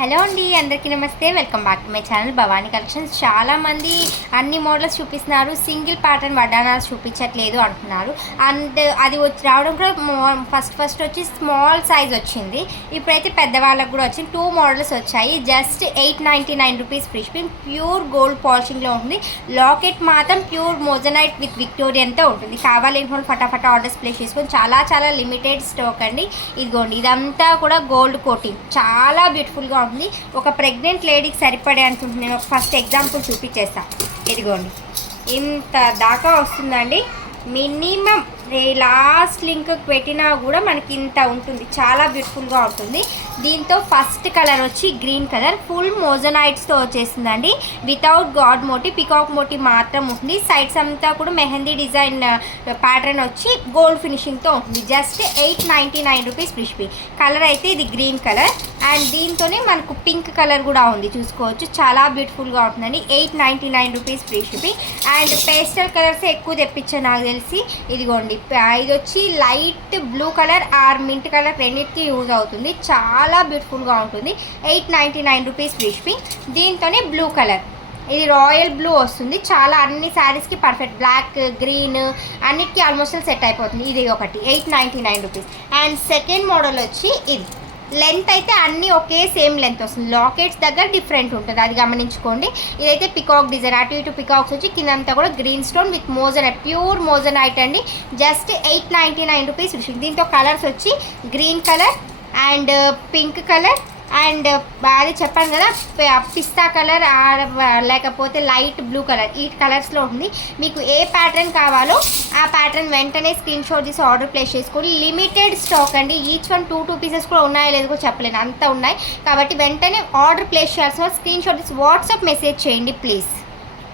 Hello అండి, అందరికీ నమస్తే. Welcome back to my channel Bhavani collections. చాలామంది అన్ని మోడల్స్ చూపిస్తున్నారు, సింగిల్ ప్యాటర్న్ వడ్డానాస్ చూపించట్లేదు అంటున్నారు. అండ్ అది రావడం కూడా ఫస్ట్ వచ్చి స్మాల్ సైజ్ వచ్చింది. ఇప్పుడైతే పెద్దవాళ్ళకు కూడా వచ్చింది. 2 మోడల్స్ వచ్చాయి. Just 899 rupees free shipping. Pure gold పాలిషింగ్లో ఉంటుంది. లాకెట్ మాత్రం ప్యూర్ మోజనైట్ విత్ విక్టోరియన్తో ఉంటుంది. కావాలని కూడా ఫటాఫటా ఆర్డర్స్ ప్లేస్ చేసుకొని చాలా లిమిటెడ్ స్టాక్ అండి. ఇదిగోండి, ఇదంతా కూడా గోల్డ్ కోటింగ్, చాలా బ్యూటిఫుల్గా ఉంటుంది. ఒక ప్రెగ్నెంట్ లేడీకి సరిపడే అనుకుంటుంది. నేను ఫస్ట్ ఎగ్జాంపుల్ చూపించేస్తాను. ఇదిగోండి, ఇంత దాకా వస్తుందండి. మినిమం లాస్ట్ లింక్ పెట్టినా కూడా మనకి ఇంత ఉంటుంది. చాలా బ్యూటిఫుల్గా ఉంటుంది. దీంతో ఫస్ట్ కలర్ వచ్చి గ్రీన్ కలర్, ఫుల్ మోజనైట్స్తో వచ్చేసిందండి. వితౌట్ గాడ్ మోటి, పికాక్ మోటి మాత్రం ఉంటుంది. సైడ్స్ అంతా కూడా మెహందీ డిజైన్ ప్యాటర్న్ వచ్చి గోల్డ్ ఫినిషింగ్తో ఉంటుంది. Just 899 rupees free shipping. Colour అయితే ఇది గ్రీన్ కలర్. అండ్ దీంతోనే మనకు పింక్ కలర్ కూడా ఉంది, చూసుకోవచ్చు. చాలా బ్యూటిఫుల్గా ఉంటుందండి. 899 rupees free shipping. And pastel colours ఎక్కువ తెప్పించాను నాకు తెలిసి. ఇదిగోండి, ఇది వచ్చి light blue colour or mint colour రెండింటికి యూజ్ అవుతుంది. చాలా బ్యూటిఫుల్గా ఉంటుంది. 899 రూపీస్ ఫ్రీ షిప్పింగ్. దీంతోనే బ్లూ కలర్, ఇది రాయల్ బ్లూ వస్తుంది. చాలా అన్ని శారీస్కి పర్ఫెక్ట్. బ్లాక్, గ్రీన్ అన్నిటికీ ఆల్మోస్ట్ సెట్ అయిపోతుంది. ఇది ఒకటి 899 రూపీస్. అండ్ సెకండ్ మోడల్ వచ్చి ఇది. లెంత్ అయితే అన్నీ ఒకే సేమ్ లెంత్ వస్తుంది. లాకెట్స్ దగ్గర డిఫరెంట్ ఉంటుంది, అది గమనించుకోండి. ఇదైతే పికాక్ డిజైన్, అటు ఇటు పికాక్స్ వచ్చి కిందంతా కూడా green stone with moissanite, pure moissanite అండి. Just 899 rupees. దీంతో కలర్స్ వచ్చి green colour and pink colour and అది చెప్పాను కదా, పిస్తా కలర్ లేకపోతే లైట్ బ్లూ కలర్, ఈ కలర్స్లో ఉంది. మీకు ఏ ప్యాటర్న్ కావాలో ఆ ప్యాటర్న్ వెంటనే స్క్రీన్ షాట్ తీసి ఆర్డర్ ప్లేస్ చేసుకోండి. లిమిటెడ్ స్టాక్ అండి. ఈచ్ వన్ 2 పీసెస్ కూడా ఉన్నాయో లేదో కూడా చెప్పలేను, అంతా ఉన్నాయి. కాబట్టి వెంటనే ఆర్డర్ ప్లేస్ చేయాల్సిన స్క్రీన్ షాట్ తీసి వాట్సాప్ మెసేజ్ చేయండి ప్లీజ్.